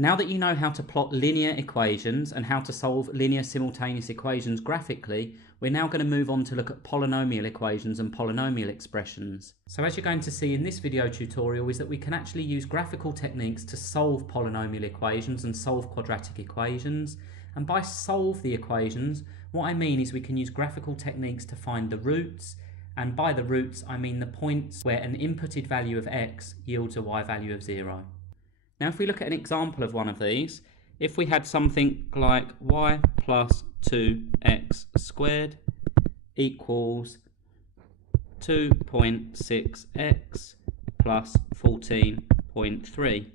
Now that you know how to plot linear equations and how to solve linear simultaneous equations graphically, we're now going to move on to look at polynomial equations and polynomial expressions. So as you're going to see in this video tutorial is that we can actually use graphical techniques to solve polynomial equations and solve quadratic equations. And by solve the equations, what I mean is we can use graphical techniques to find the roots, and by the roots I mean the points where an inputted value of x yields a y value of 0. Now if we look at an example of one of these, if we had something like y plus 2x squared equals 2.6x plus 14.3.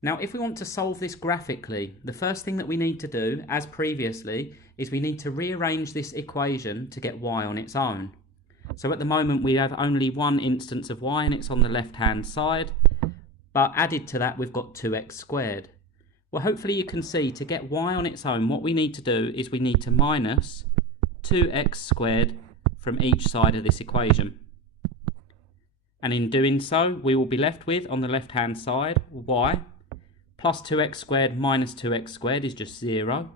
Now if we want to solve this graphically, the first thing that we need to do, as previously, is we need to rearrange this equation to get y on its own. So at the moment we have only one instance of y and it's on the left hand side. But added to that, we've got 2x squared. Well, hopefully you can see to get y on its own, what we need to do is we need to minus 2x squared from each side of this equation. And in doing so, we will be left with, on the left-hand side, y plus 2x squared minus 2x squared is just 0.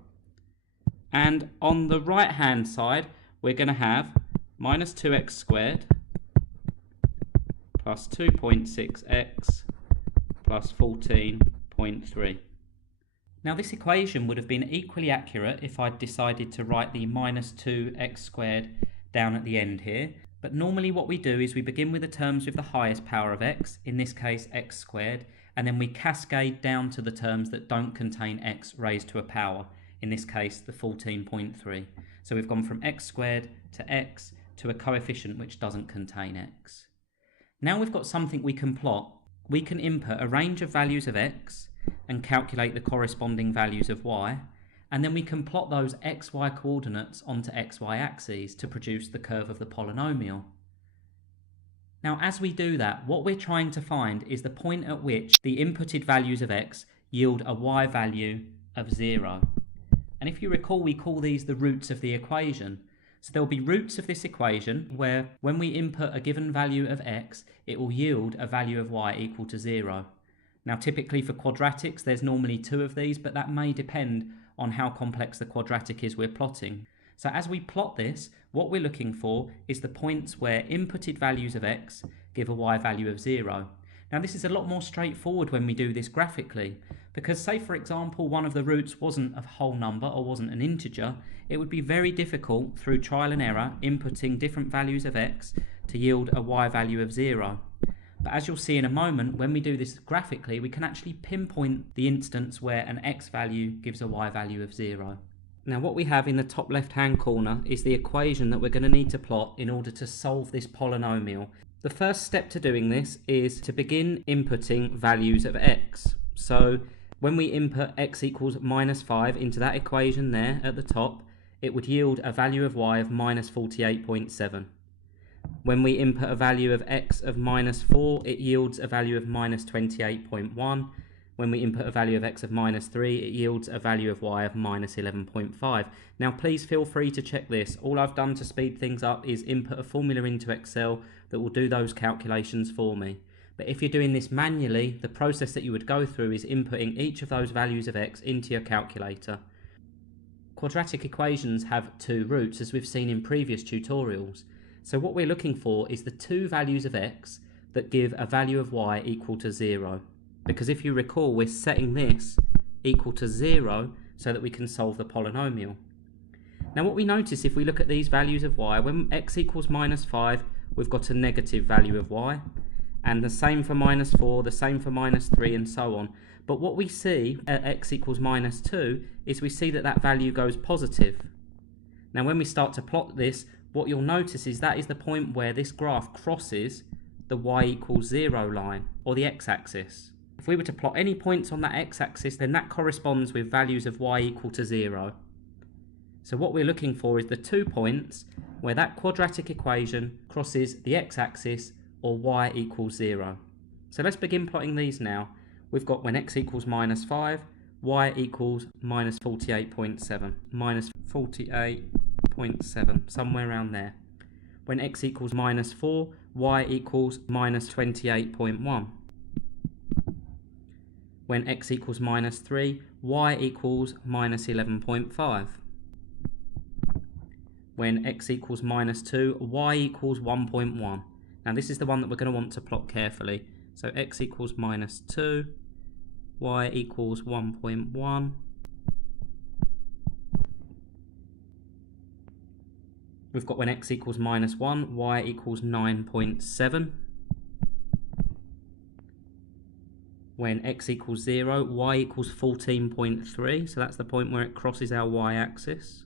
And on the right-hand side, we're going to have minus 2x squared plus 2.6x plus 14.3. Now this equation would have been equally accurate if I'd decided to write the minus 2x squared down at the end here, but normally what we do is we begin with the terms with the highest power of x, in this case x squared, and then we cascade down to the terms that don't contain x raised to a power, in this case the 14.3. So we've gone from x squared to x to a coefficient which doesn't contain x. Now we've got something we can plot. We can input a range of values of x and calculate the corresponding values of y, and then we can plot those xy coordinates onto xy axes to produce the curve of the polynomial. Now as we do that, what we're trying to find is the point at which the inputted values of x yield a y value of 0. And if you recall, we call these the roots of the equation. So there will be roots of this equation where when we input a given value of x, it will yield a value of y equal to 0. Now typically for quadratics there's normally 2 of these, but that may depend on how complex the quadratic is we're plotting. So as we plot this, what we're looking for is the points where inputted values of x give a y value of 0. Now this is a lot more straightforward when we do this graphically, because say for example one of the roots wasn't a whole number or wasn't an integer, it would be very difficult through trial and error inputting different values of x to yield a y value of 0. But as you'll see in a moment, when we do this graphically, we can actually pinpoint the instance where an x value gives a y value of 0. Now what we have in the top left hand corner is the equation that we're going to need to plot in order to solve this polynomial. The first step to doing this is to begin inputting values of x. So when we input x equals minus 5 into that equation there at the top, it would yield a value of y of minus 48.7. When we input a value of x of minus 4, it yields a value of minus 28.1. When we input a value of x of minus 3, it yields a value of y of minus 11.5. Now please feel free to check this. All I've done to speed things up is input a formula into Excel that will do those calculations for me. But if you're doing this manually, the process that you would go through is inputting each of those values of x into your calculator. Quadratic equations have 2 roots, as we've seen in previous tutorials. So what we're looking for is the 2 values of x that give a value of y equal to 0. Because if you recall, we're setting this equal to 0 so that we can solve the polynomial. Now what we notice if we look at these values of y, when x equals minus 5, we've got a negative value of y. And the same for minus 4, the same for minus 3, and so on. But what we see at x equals minus 2 is we see that that value goes positive. Now when we start to plot this, what you'll notice is that is the point where this graph crosses the y equals 0 line, or the x-axis. If we were to plot any points on that x-axis, then that corresponds with values of y equal to 0. So what we're looking for is the 2 points where that quadratic equation crosses the x-axis or y equals 0. So let's begin plotting these now. We've got when x equals minus 5, y equals minus 48.7. Minus 48.7, somewhere around there. When x equals minus 4, y equals minus 28.1. when x equals minus 3, y equals minus 11.5. When x equals minus 2, y equals 1.1. Now this is the one that we're going to want to plot carefully. So x equals minus 2, y equals 1.1. We've got when x equals minus 1, y equals 9.7. When x equals 0, y equals 14.3. So that's the point where it crosses our y-axis.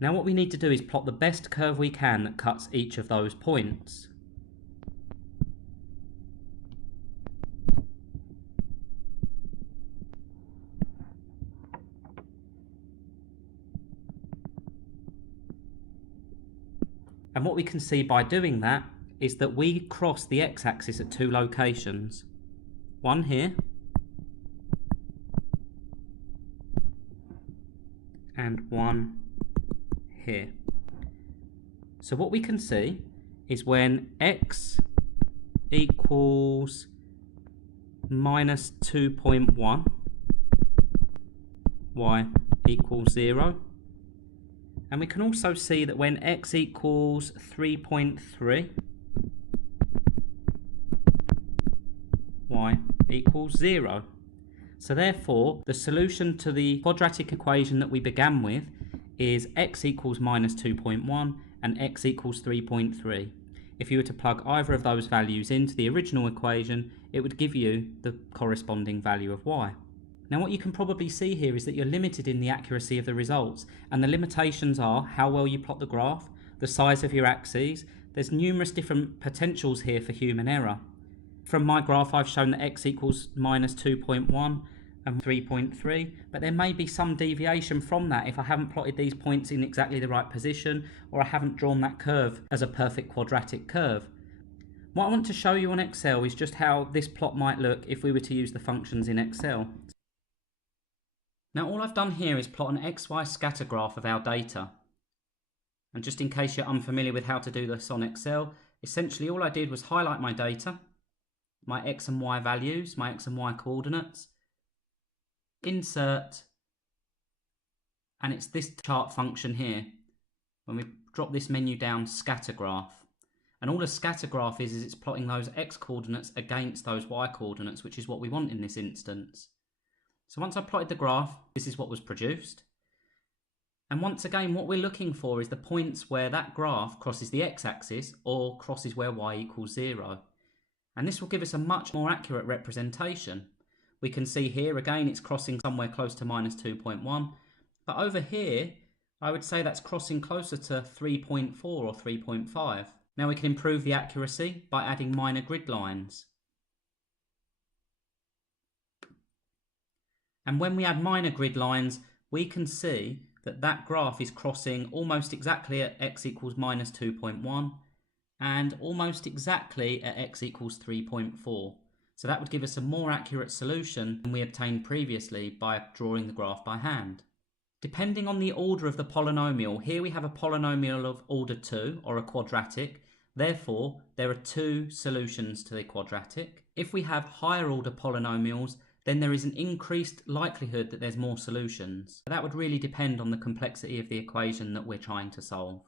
Now what we need to do is plot the best curve we can that cuts each of those points. And what we can see by doing that is that we cross the x-axis at two locations. One here, and one here. So what we can see is when x equals minus 2.1, y equals 0. And we can also see that when x equals 3.3, y equals 0. So therefore, the solution to the quadratic equation that we began with is x equals minus 2.1 and x equals 3.3. If you were to plug either of those values into the original equation, it would give you the corresponding value of y. Now what you can probably see here is that you're limited in the accuracy of the results, and the limitations are how well you plot the graph, the size of your axes. There's numerous different potentials here for human error. From my graph I've shown that x equals minus 2.1 and 3.3, but there may be some deviation from that if I haven't plotted these points in exactly the right position, or I haven't drawn that curve as a perfect quadratic curve. What I want to show you on Excel is just how this plot might look if we were to use the functions in Excel. Now all I've done here is plot an XY scatter graph of our data. And just in case you're unfamiliar with how to do this on Excel, essentially all I did was highlight my data, my x and y values, my x and y coordinates, insert, and it's this chart function here. When we drop this menu down, scatter graph. And all a scatter graph is it's plotting those x coordinates against those y coordinates, which is what we want in this instance. So once I plotted the graph, this is what was produced. And once again, what we're looking for is the points where that graph crosses the x-axis or crosses where y equals 0. And this will give us a much more accurate representation. We can see here again it's crossing somewhere close to minus 2.1, but over here I would say that's crossing closer to 3.4 or 3.5. Now we can improve the accuracy by adding minor grid lines. And when we add minor grid lines, we can see that that graph is crossing almost exactly at x equals minus 2.1 and almost exactly at x equals 3.4. So that would give us a more accurate solution than we obtained previously by drawing the graph by hand. Depending on the order of the polynomial, here we have a polynomial of order 2 or a quadratic. Therefore, there are two solutions to the quadratic. If we have higher order polynomials, then there is an increased likelihood that there's more solutions. That would really depend on the complexity of the equation that we're trying to solve.